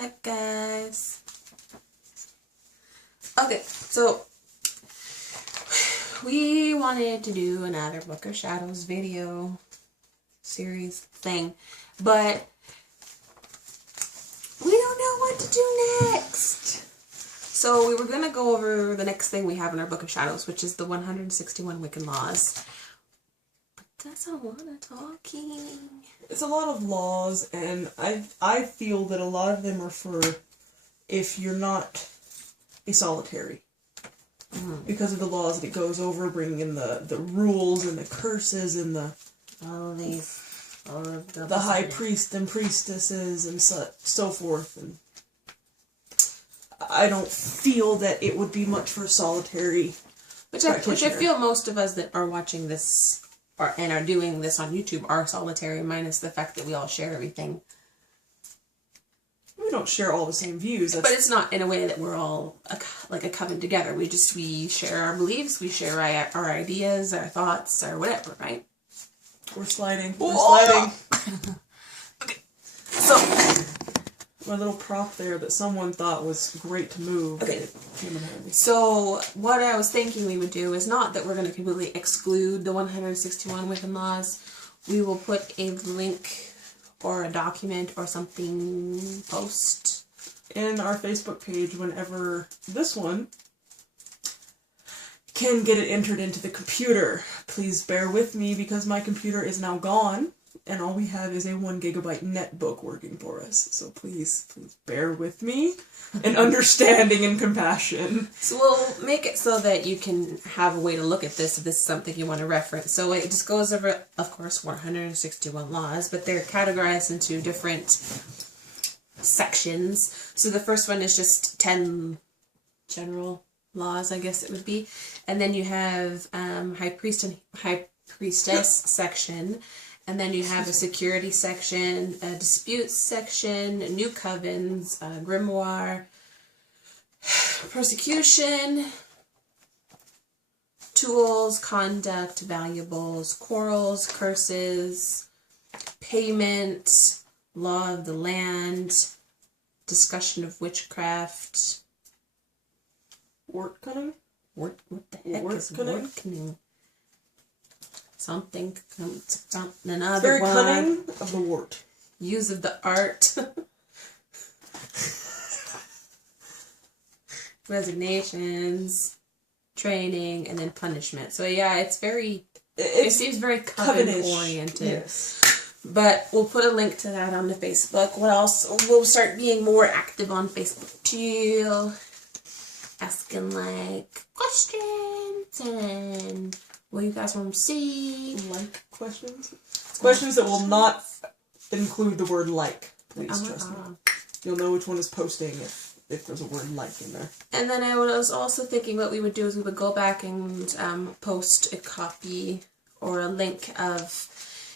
Hi guys. Okay, so we wanted to do another Book of Shadows video series thing, but we don't know what to do next. So we were going to go over the next thing we have in our Book of Shadows, which is the 161 Wiccan Laws. But that's a lot of talking. It's a lot of laws, and I feel that a lot of them are for if you're not a solitary. Because of the laws that it goes over, bringing in the rules and the curses and the high priest and priestesses and so forth. And I don't feel that it would be much for a solitary which I feel most of us that are watching this and are doing this on YouTube are solitary, minus the fact that we all share everything. We don't share all the same views. But it's not in a way that we're all like a coven together. We share our beliefs, we share our ideas, our thoughts, or whatever, right? We're sliding. We're sliding. Okay. So my little prop there that someone thought was great to move. Okay. So what I was thinking we would do is not that we're going to completely exclude the 161 Wiccan Laws. We will put a link or a document or something post in our Facebook page whenever this one can get it entered into the computer. Please bear with me because my computer is now gone and all we have is a 1 gigabyte netbook working for us. So please bear with me and understanding and compassion. So we'll make it so that you can have a way to look at this if this is something you want to reference. So it just goes over, of course, 161 laws, but they're categorized into different sections. So the first one is just 10 general laws, I guess it would be. And then you have High Priest and High Priestess section. And then you have a security section, a disputes section, new covens, grimoire, persecution, tools, conduct, valuables, quarrels, curses, payment, law of the land, discussion of witchcraft. Wort cunning? What the heck is wort cunning? Something, another very one. cunning of the wart. Use of the art. Resignations, training, and then punishment. So yeah, it seems very coven oriented. Yes. But we'll put a link to that on the Facebook. What else? We'll start being more active on Facebook too. Asking like questions and what you guys want to see. Like questions? Questions that will not include the word like. Please trust me. You'll know which one is posting if there's a word like in there. And then I was also thinking what we would do is we would go back and post a copy or a link of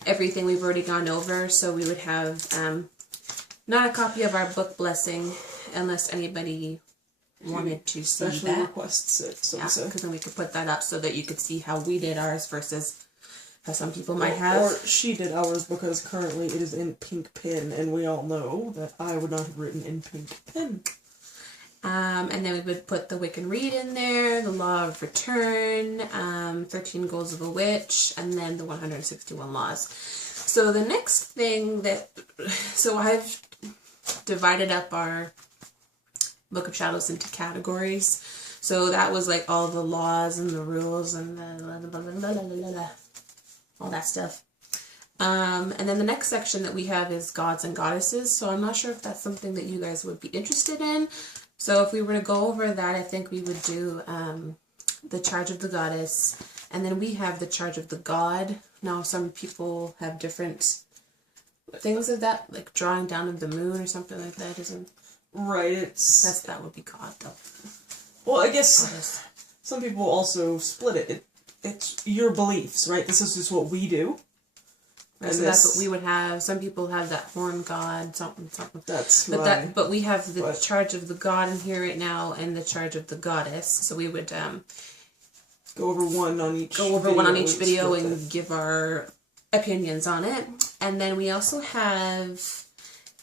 everything we've already gone over. So we would have not a copy of our book blessing unless anybody wanted to see especially that. Requests it, so because then we could put that up so that you could see how we did ours versus how some people might have. Or she did ours because currently it is in pink pen, and we all know that I would not have written in pink pen. And then we would put the Wiccan Read in there, the Law of Return, 13 Goals of a Witch, and then the 161 Laws. So the next thing so I've divided up our Book of Shadows into categories. So that was like all the laws and the rules and all that stuff. And then the next section that we have is gods and goddesses. So I'm not sure if that's something that you guys would be interested in. So if we were to go over that, I think we would do the charge of the goddess. And then we have the charge of the god. Now some people have different things of that, like drawing down of the moon or something like that, isn't right? That would be God, though. Well, I guess some people also split it. It's your beliefs, right? This is just what we do. Right, so that's what we would have. Some people have that horn god, something. That's but we have the charge of the god in here right now, and the charge of the goddess. So we would go over one on each. Video and give our opinions on it, and then we also have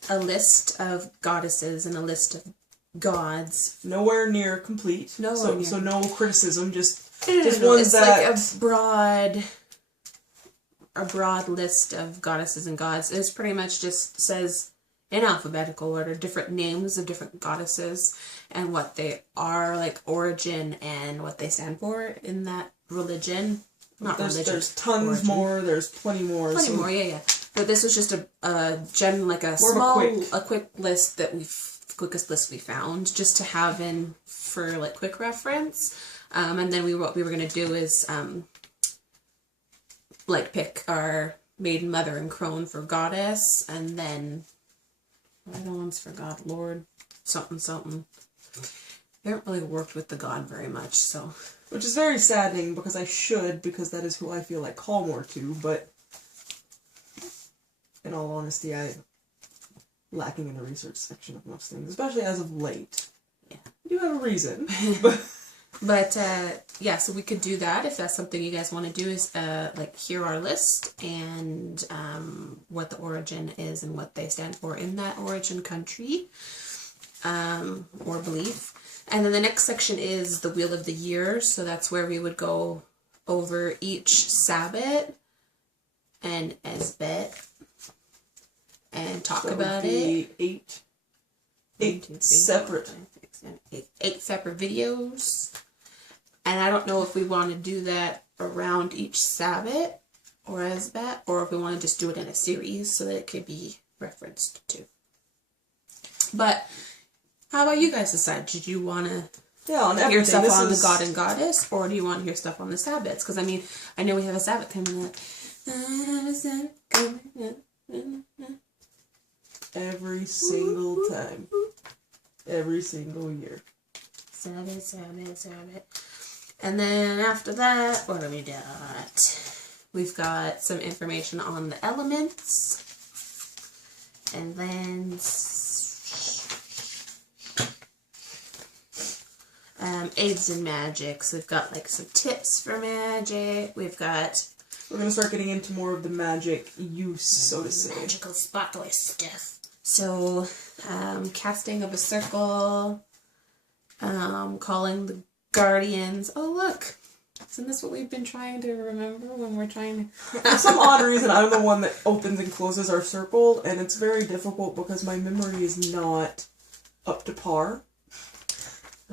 a list of goddesses and a list of gods. Nowhere near complete. So no criticism, just ones it's that... like a broad list of goddesses and gods. It's pretty much just says in alphabetical order different names of different goddesses and what they are, like origin and what they stand for in that religion. There's tons origin. More. There's plenty more. Plenty more, yeah. But this was just a quick list that quickest list we found, just to have in for like quick reference. And then what we were gonna do is like pick our maiden, mother, and crone for goddess, and then what are the ones for god? Lord, something. We haven't really worked with the god very much, so. Which is very saddening because because that is who I feel like call more to, but in all honesty, I'm lacking in the research section of most things, especially as of late. Yeah. I do have a reason, But, yeah, so we could do that if that's something you guys want to do, is, like, hear our list and, what the origin is and what they stand for in that origin country, or belief. And then the next section is the Wheel of the Year, so that's where we would go over each Sabbath and Esbet and talk about it. Eight separate videos. And I don't know if we want to do that around each Sabbath or Esbet, or if we want to just do it in a series so that it could be referenced to. But how about you guys decide? Did you want to hear stuff on the god and goddess, or do you want to hear stuff on the Sabbaths? Because, I mean, I know we have a Sabbath coming up. Every single time. Every single year. Sabbath. And then after that, what do we got? We've got some information on the elements. And then aids in magic. So we've got like some tips for magic. We're going to start getting into more of the magic use, so to say. Magical spotlight stuff. So, casting of a circle, calling the guardians. Oh, look. Isn't this what we've been trying to remember when we're trying to... For some odd reason, I'm the one that opens and closes our circle, and it's very difficult because my memory is not up to par.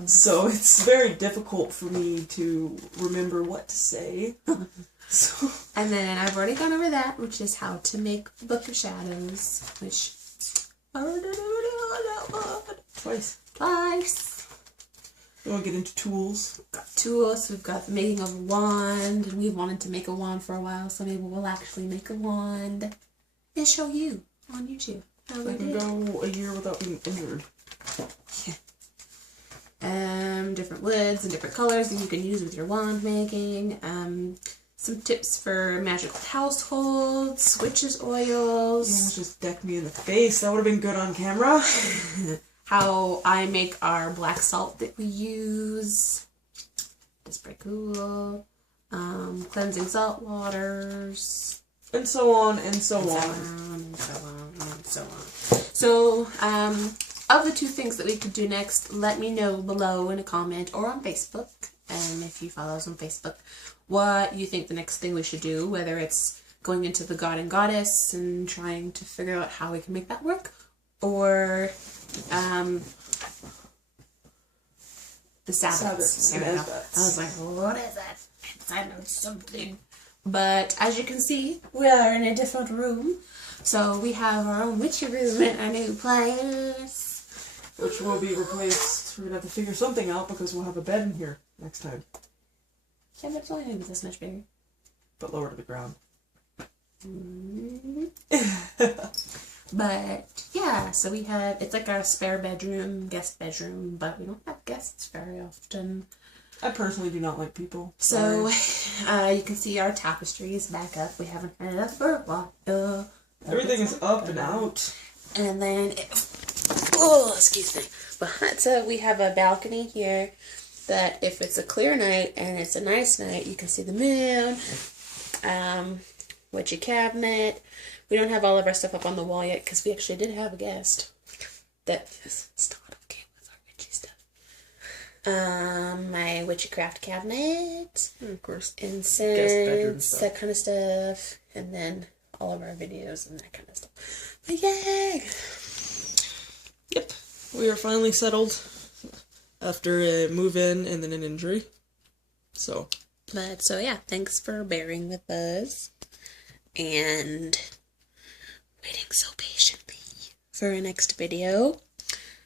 So it's very difficult for me to remember what to say. So. And then I've already gone over that, which is how to make the Book of Shadows, which I already did that one. Twice. You want to get into tools? We've got tools. We've got the making of a wand, and we've wanted to make a wand for a while, so maybe we'll actually make a wand and show you on YouTube how we can go a year without being injured. Yeah. Different woods and different colors that you can use with your wand making. Some tips for magical households, witches' oils. You almost just decked me in the face. That would have been good on camera. How I make our black salt that we use. It's pretty cool. Cleansing salt waters. And so on and so on. So, of the two things that we could do next, let me know below in a comment or on Facebook, and if you follow us on Facebook, what you think the next thing we should do, whether it's going into the god and goddess and trying to figure out how we can make that work, or the Sabbaths. There we go. I was like, what is that? I know something. But as you can see, we are in a different room. So we have our own witchy room in our new place. Which will be replaced. We're going to have to figure something out because we'll have a bed in here next time. Yeah, but it's only going to be this much bigger. But lower to the ground. But, yeah, so we have, it's like our spare bedroom, guest bedroom, but we don't have guests very often. I personally do not like people. So, you can see our tapestry is back up. We haven't had it up for a while. Everything is up and out. And then, excuse me. But so we have a balcony here that if it's a clear night and it's a nice night, you can see the moon. Witchy cabinet. We don't have all of our stuff up on the wall yet because we actually did have a guest that is not okay with our witchy stuff. My witchcraft cabinet, And of course, incense, that kind of stuff, and then all of our videos and that kind of stuff. But yay! Yep, we are finally settled after a move-in and then an injury. So Yeah, thanks for bearing with us and waiting so patiently for our next video.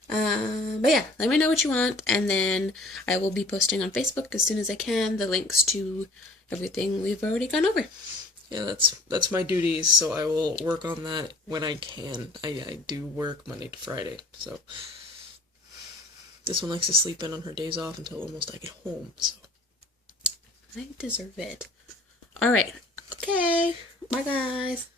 But yeah, let me know what you want, and then I will be posting on Facebook as soon as I can the links to everything we've already gone over. Yeah, that's my duties, so I will work on that when I can. I do work Monday to Friday, so this one likes to sleep in on her days off until almost I get home, so. I deserve it. Alright, okay, bye guys.